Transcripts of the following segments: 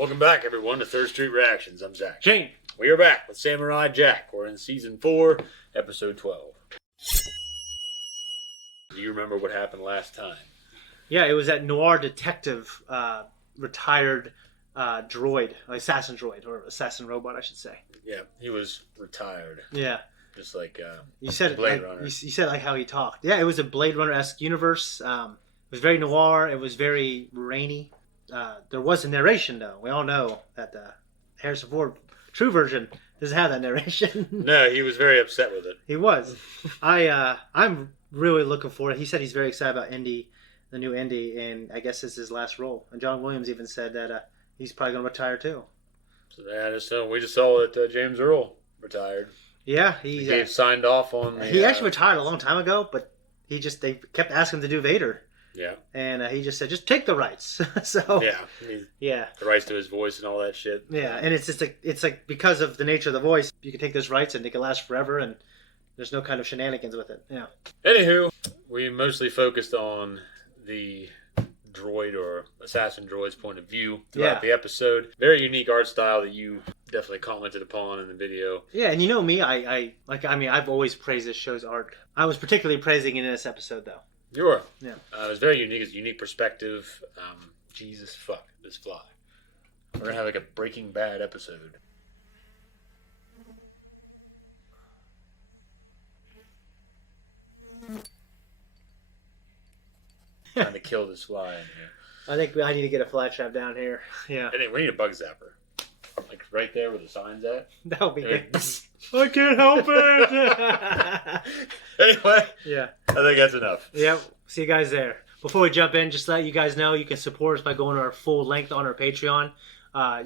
Welcome back, everyone, to Third Street Reactions. I'm Zakk. Shane. We are back with Samurai Jack. We're in Season 4, Episode 12. Do you remember what happened last time? Yeah, it was that noir detective, retired droid, assassin droid, or assassin robot, I should say. Yeah, he was retired. Yeah. Just like you said Blade like, Runner. You said like how he talked. Yeah, it was a Blade Runner-esque universe. It was very noir. It was very rainy. There was a narration, though. We all know that Harrison Ford, true version, doesn't have that narration. No, he was very upset with it. He was. I'm really looking forward. He said he's very excited about Indy, the new Indy, and I guess it's his last role. And John Williams even said that he's probably going to retire too. So we just saw that James Earl retired. Yeah, he signed off on. He actually retired a long time ago, but they kept asking him to do Vader. Yeah, and he just said, "Just take the rights." So yeah, the rights to his voice and all that shit. Yeah, and it's like because of the nature of the voice, you can take those rights and they can last forever, and there's no kind of shenanigans with it. Yeah. Anywho, we mostly focused on the droid or assassin droid's point of view throughout the episode. Very unique art style that you definitely commented upon in the video. Yeah, and you know me, I've always praised this show's art. I was particularly praising it in this episode, though. You were. Yeah. It was very unique. It's a unique perspective. Jesus fuck this fly. We're gonna have like a Breaking Bad episode. Trying to kill this fly in here. I think I need to get a fly trap down here. Yeah. We need a bug zapper. Like right there where the sign's at. That would be good. I can't help it. Anyway. Yeah. I think that's enough. Yeah. See you guys there. Before we jump in, just to let you guys know, you can support us by going to our full length on our Patreon.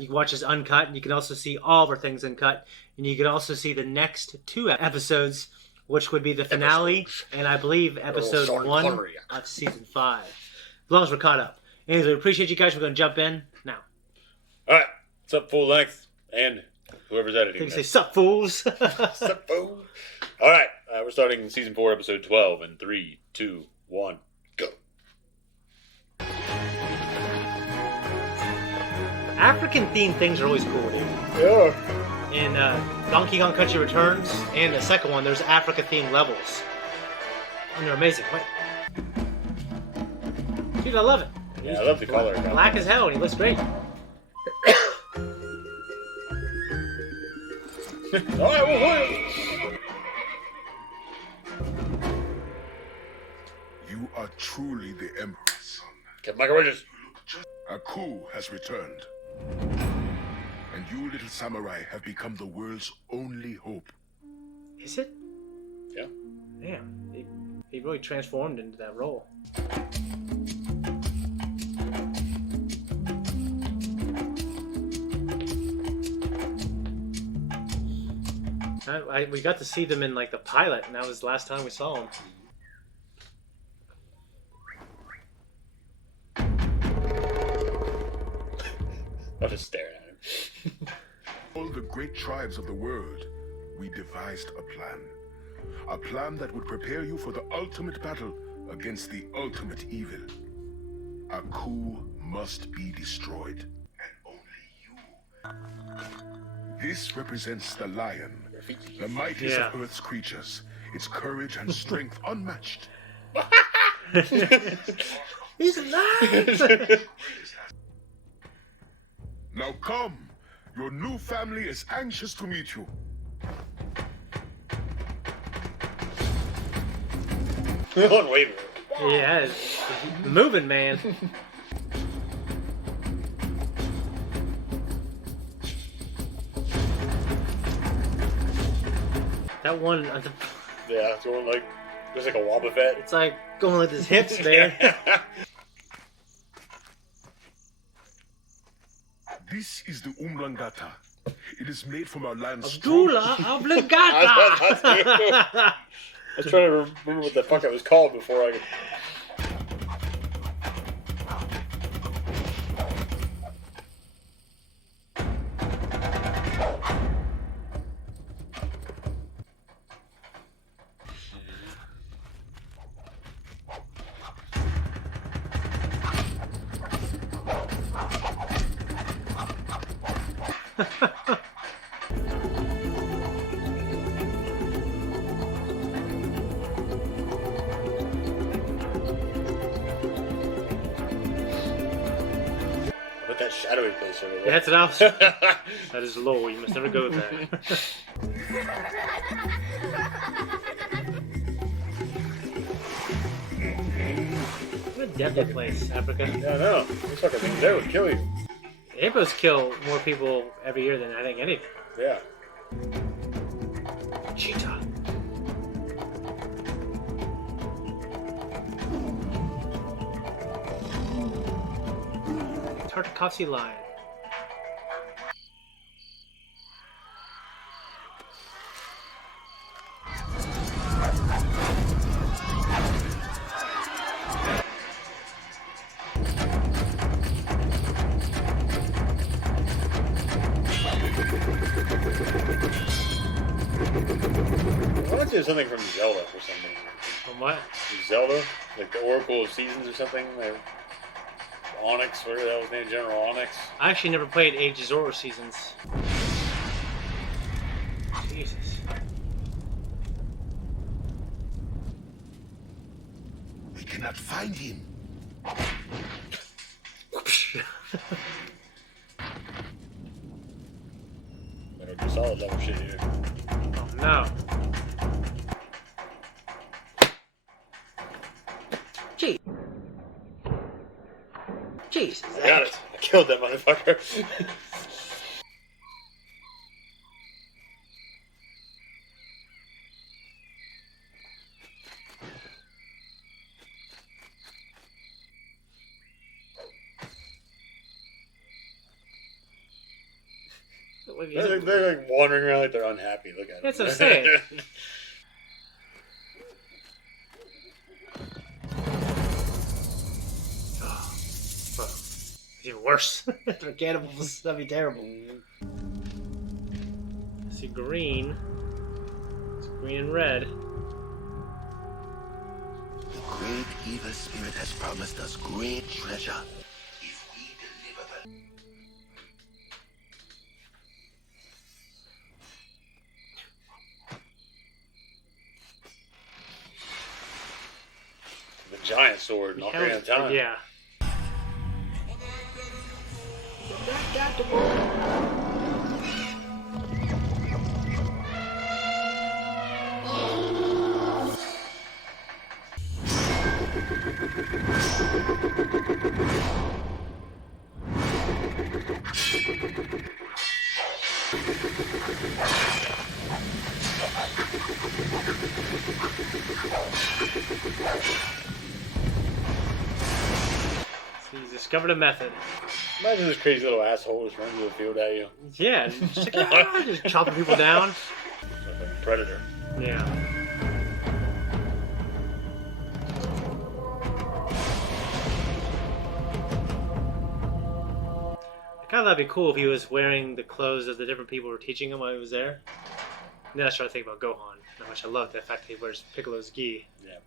You can watch us uncut, and you can also see all of our things uncut. And you can also see the next 2 episodes, which would be the finale, and I believe episode 1 of season 5. As long as we're caught up. Anyways, we appreciate you guys. We're going to jump in now. All right. What's up, full length? And whoever's editing. You say, sup, fools. Sup, fools. All right. We're starting season 4, episode 12 in 3, 2, 1, go. African-themed things are always cool, dude. Yeah. In Donkey Kong Country Returns and the second one, there's Africa-themed levels. And they're amazing. Wait. Dude, I love it. Yeah, I love the color. Black as hell, and he looks great. All right, well, You are truly the Emperor's son. Captain Michael Rogers. A coup has returned. And you, little samurai, have become the world's only hope. Is it? Yeah. Damn. He really transformed into that role. We got to see them in like the pilot, and that was the last time we saw them. I'll just stare at him. All the great tribes of the world, we devised a plan. A plan that would prepare you for the ultimate battle against the ultimate evil. A coup must be destroyed. And only you. This represents the lion, the mightiest of Earth's creatures. Its courage and strength unmatched. He's alive! Now come. Your new family is anxious to meet you. On waiver. Yeah, it's moving, man. That one, Yeah, it's going like there's like a Wobbuffet. it's like going with his hips, man. This is the umlangata. It is made from our land's Abdullah Obligata! I was trying to remember what the fuck it was called before I could... What that shadowy place over there? Yeah, that's what I was. That is low. You must never go there. What a deadly place, Africa. Yeah, I know. Looks like a thing there would kill you. Hippos kill more people every year than I think anything. Yeah. Cheetah. Tartakovsky lion. I want to do something from Zelda for some reason. From what? Zelda? Like the Oracle of Seasons or something? Like Onyx, whatever that was named, General Onyx. I actually never played Ages or Seasons. Jesus. We cannot find him. Better do solid level shit here. Oh no. Gee. Jesus. I got it. I killed that motherfucker. They're like wandering around like they're unhappy. Look at them. That's what I'm saying. Oh, it's even worse. They're cannibals. That'd be terrible. I see green. It's green and red. The great evil spirit has promised us great treasure if we deliver the... The giant sword, not Ocarina of Time. Yeah. So he's discovered a method. Imagine this crazy little asshole just running to the field at you. Yeah, just like, just chopping people down. Like a predator. Yeah. I kind of thought it'd be cool if he was wearing the clothes that the different people were teaching him while he was there. And then I started thinking about Gohan. How much I love the fact that he wears Piccolo's gi. Yeah.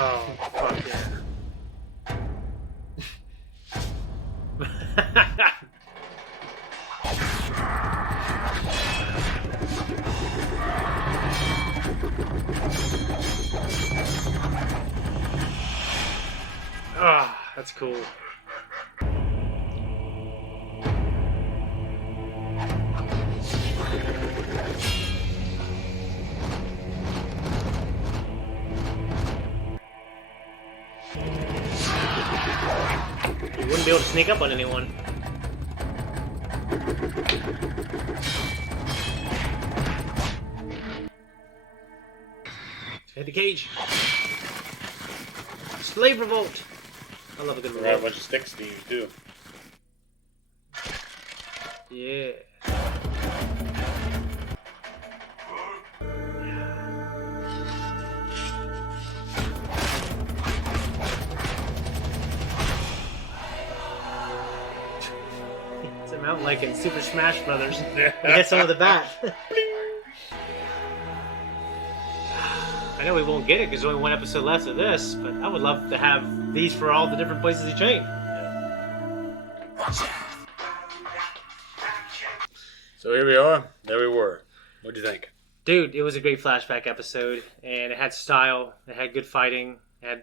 Oh, fuck yeah. Ah, that's cool. You wouldn't be able to sneak up on anyone. Hit the cage. Slave revolt. I love a good We got a revolt. bunch of sticks to use too. Yeah. him out like in Super Smash Brothers. And hits him with a bat. I know we won't get it because there's only one episode left of this, but I would love to have these for all the different places he trained. So here we are. There we were. What'd you think? Dude, it was a great flashback episode, and it had style, it had good fighting, and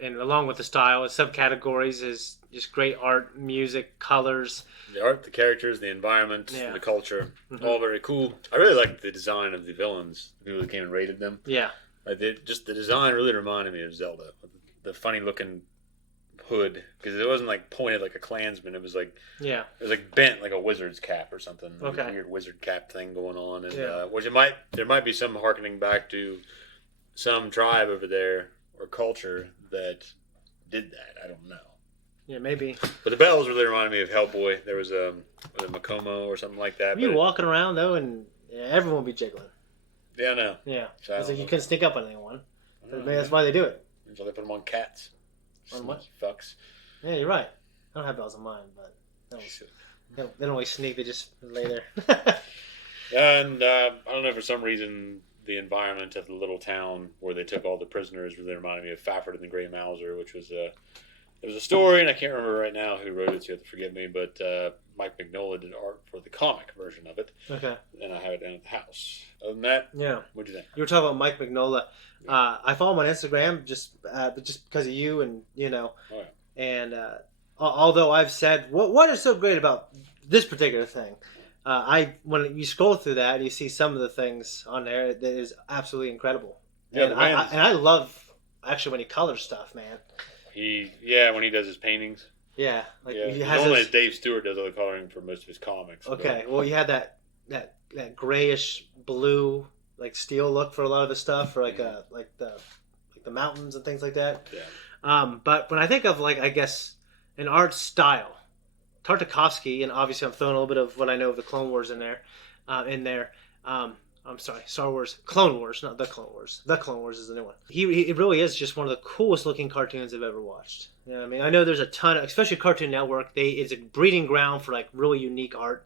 along with the style, its subcategories is just great art, music, colors. The art, the characters, the environment, the culture, all very cool. I really liked the design of the villains, the people that came and raided them. Yeah. Just the design really reminded me of Zelda. The funny looking hood, because it wasn't like pointed like a Klansman. It was like it was like bent like a wizard's cap or something. Okay. A weird wizard cap thing going on, and which there might be some harkening back to some tribe over there or culture that did that. I don't know. Yeah, maybe. But the bells really reminded me of Hellboy. There was a Macomo or something like that. You walking around though, and everyone would be jiggling. Yeah, I know. Yeah, it's like you couldn't sneak up on anyone. Maybe that's why they do it. So they put them on cats. On what? Fucks. Yeah, you're right. I don't have bells on mine, but they don't always sneak. They just lay there. And I don't know, for some reason, the environment of the little town where they took all the prisoners really reminded me of Fafford and the Grey Mouser, which was there was a story, and I can't remember right now who wrote it, so you have to forgive me, but Mike Mignola did art for the comic version of it. Okay. And I have it down at the house. Other than that, what'd you think? You were talking about Mike Mignola. I follow him on Instagram just because of you, and and although I've said what is so great about this particular thing, when you scroll through that and you see some of the things on there, that is absolutely incredible. Yeah, and I love actually when he colors stuff, man. When he does his paintings. Yeah, normally Dave Stewart does all the coloring for most of his comics. Okay, well, you had that grayish blue, like steel look for a lot of his stuff, for like the mountains and things like that. Yeah. But when I think of I guess an art style, Tartakovsky, and obviously I'm throwing a little bit of what I know of the Clone Wars in there. I'm sorry, Star Wars, Clone Wars, not the Clone Wars. The Clone Wars is the new one. It really is just one of the coolest looking cartoons I've ever watched. You know what I mean? I know there's a ton of, especially Cartoon Network, it's a breeding ground for really unique art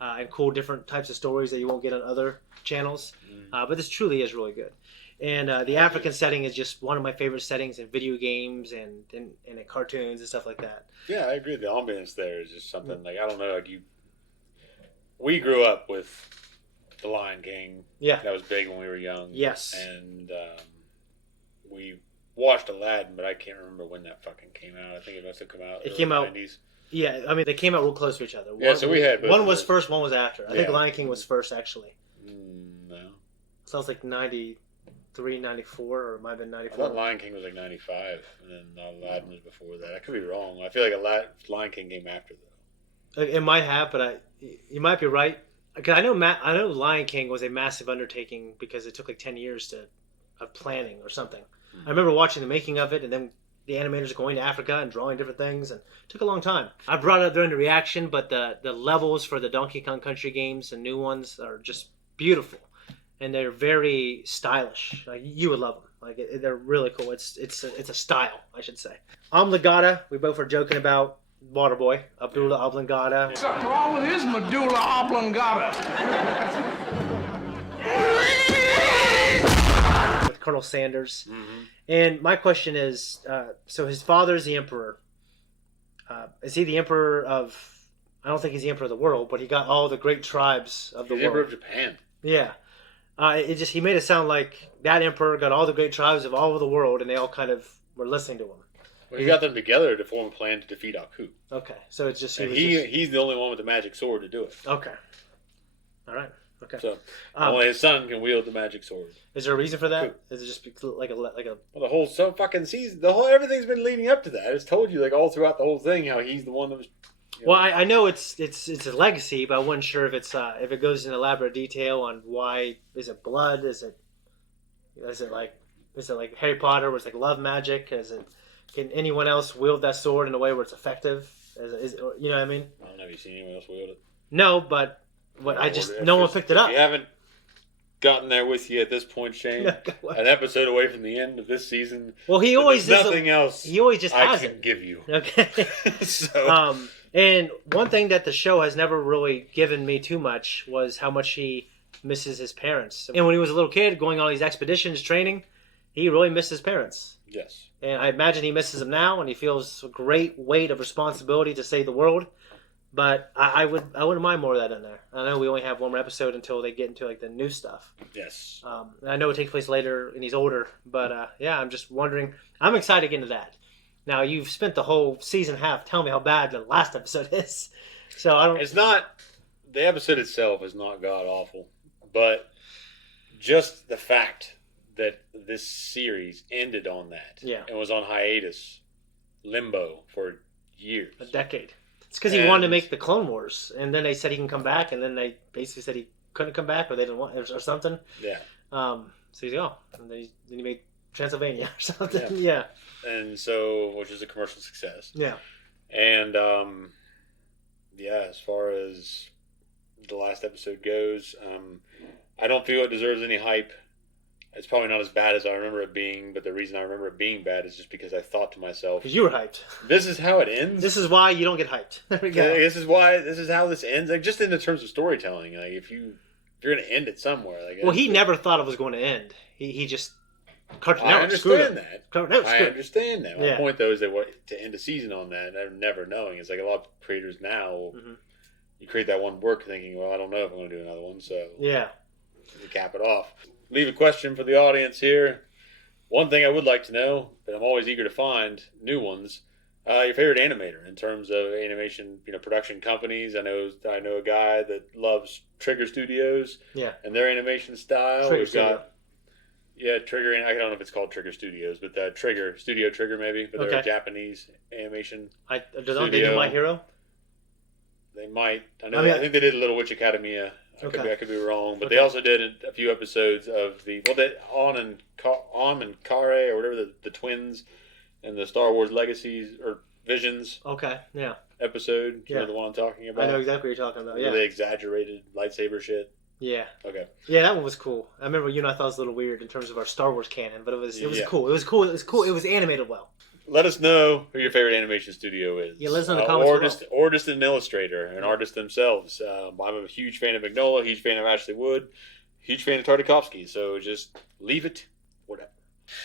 and cool different types of stories that you won't get on other channels. But this truly is really good. And the African setting is just one of my favorite settings in video games and in cartoons and stuff like that. Yeah, I agree. The ambience there is just something I don't know. We grew up with The Lion King. Yeah. That was big when we were young. Yes. And we watched Aladdin, but I can't remember when that fucking came out. I think it must have come out in the 90s. Yeah, I mean, they came out real close to each other. So we had both. One was first, one was after. I think Lion King was first, actually. No. Sounds like 93, 94, or it might have been 94. I thought Lion King was 95, and then Aladdin was before that. I could be wrong. I feel like Lion King came after, though. It might have, but you might be right. Because I know Lion King was a massive undertaking because it took 10 years of planning or something. I remember watching the making of it, and then the animators going to Africa and drawing different things, and it took a long time. I brought it up during the reaction, but the levels for the Donkey Kong Country games, the new ones, are just beautiful, and they're very stylish. You would love them. They're really cool. It's a style, I should say. Oblongata, we both were joking about. Waterboy, Abdullah Oblongata. What's wrong with his medulla oblongata? With Colonel Sanders. Mm-hmm. And my question is, so his father's the emperor. Is he the emperor of... I don't think he's the emperor of the world, but he got all the great tribes of the world. He's the emperor of Japan. Yeah. He made it sound like that emperor got all the great tribes of all over the world, and they all kind of were listening to him. Well, he got them together to form a plan to defeat Aku. Okay, so it's just... He's the only one with the magic sword to do it. Okay. All right. Okay. So only his son can wield the magic sword. Is there a reason for that? Is it just like a? Well, the whole fucking season, everything's been leading up to that. It's told you all throughout the whole thing how he's the one that was. Well, I know it's a legacy, but I wasn't sure if it goes in elaborate detail on why. Is it blood? Is it like Harry Potter, where it's love magic? Can anyone else wield that sword in a way where it's effective? You know what I mean? I don't know. Have you seen anyone else wield it? No, but no one picked it up. If you haven't gotten there with you at this point, Shane, an episode away from the end of this season. Well, he always nothing else. He always just has I can give you. Okay. So And one thing that the show has never really given me too much was how much he misses his parents. And when he was a little kid going on these expeditions, training, he really missed his parents. Yes. And I imagine he misses them now, and he feels a great weight of responsibility to save the world. But I wouldn't mind more of that in there. I know we only have one more episode until they get into like the new stuff. Yes. And I know it takes place later and he's older, but yeah, I'm just wondering. I'm excited to get into that. Now you've spent the whole season half telling me how bad the last episode is, so I don't. It's not. The episode itself is not god awful, but just the fact that this series ended on that, and was on hiatus, limbo for years, a decade. It's because he wanted to make the Clone Wars, and then they said he can come back, and then they basically said he couldn't come back, or they didn't want, or something. Yeah. So he's like, oh, and then he made Transylvania or something. Yeah. And so, which is a commercial success. Yeah. And as far as the last episode goes, I don't feel it deserves any hype. It's probably not as bad as I remember it being, but the reason I remember it being bad is just because I thought to myself, because you were hyped. This is how it ends. This is why you don't get hyped. There we go. This is how this ends. Like, just in the terms of storytelling, like if you're going to end it somewhere, like, well, he never thought it was going to end. He just. I understand that. I understand that. My point though is that to end a season on that, never knowing. It's like a lot of creators now. You create that one work thinking, well, I don't know if I'm going to do another one, so yeah, you cap it off. Leave a question for the audience here. One thing I would like to know, but I'm always eager to find new ones. Your favorite animator in terms of animation, production companies. I know a guy that loves Trigger Studios. Yeah, and their animation style. We've got. Yeah, Trigger. I don't know if it's called Trigger Studios, but Studio Trigger maybe. But they're a Japanese animation. Don't they do My Hero? They might. I think they did Little Witch Academia. I could be wrong, but they also did a few episodes of On and Kare or whatever the twins and the Star Wars Legacies or Visions. Okay, yeah. Episode. You know the one I'm talking about? I know exactly what you're talking about. Yeah. Where they exaggerated lightsaber shit. Yeah. Okay. Yeah, that one was cool. I remember you and I thought it was a little weird in terms of our Star Wars canon, but it was cool. It was cool. It was cool. It was animated well. Let us know who your favorite animation studio is. Yeah, let us know in the comments or just an illustrator, an artist themselves. I'm a huge fan of Mignola, huge fan of Ashley Wood, huge fan of Tartakovsky. So just leave it, whatever.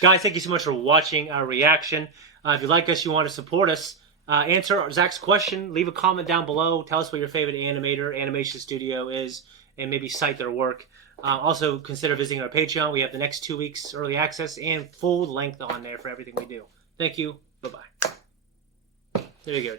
Guys, thank you so much for watching our reaction. If you like us, you want to support us, answer Zakk's question, leave a comment down below. Tell us what your favorite animation studio is, and maybe cite their work. Also, consider visiting our Patreon. We have the next 2 weeks early access and full length on there for everything we do. Thank you. Bye-bye. There you go,